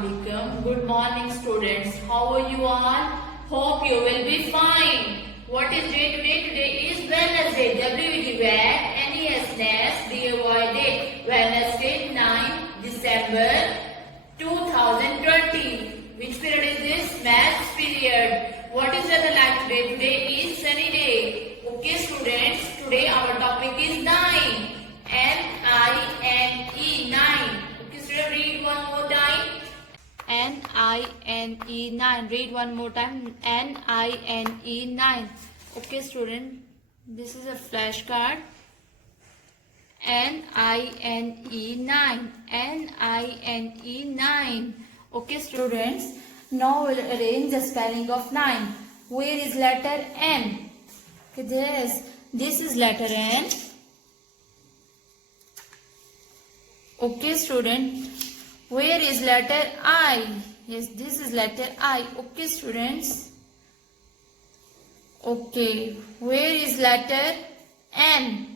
Assalamualaikum. Good morning students. How are you all? Hope you will be fine. What is day today? Today is Wednesday. WDY Wednesday 9 December 2020. Which period is this? Maths period. What is weather like today? Today is sunny day. Okay students, today our topic is 9. N-I-N-E 9. Okay students, read one more time. N-I-N-E 9. Read one more time. N-I-N-E 9. Okay student, this is a flashcard. N-I-N-E 9. N-I-N-E 9. Okay students, now we'll arrange the spelling of 9. Where is letter N? Okay, this is letter N. Okay student, where is letter I? Yes, this is letter I. Okay students. Okay, where is letter N?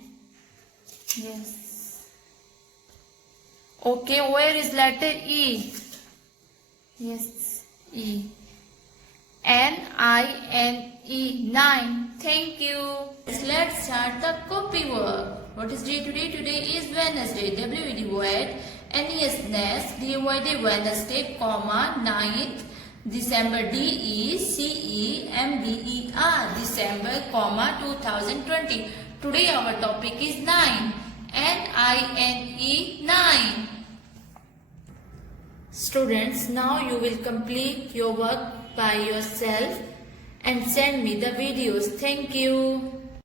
Yes. Okay, where is letter E? Yes, E. N-I-N-E 9. Thank you. Let's start the copy work. What is day today? Today is Wednesday. WDY NES DY Wednesday, 9th December DECEMBER December, 2020. Today our topic is 9. NINE 9. Students, now you will complete your work by yourself and send me the videos. Thank you.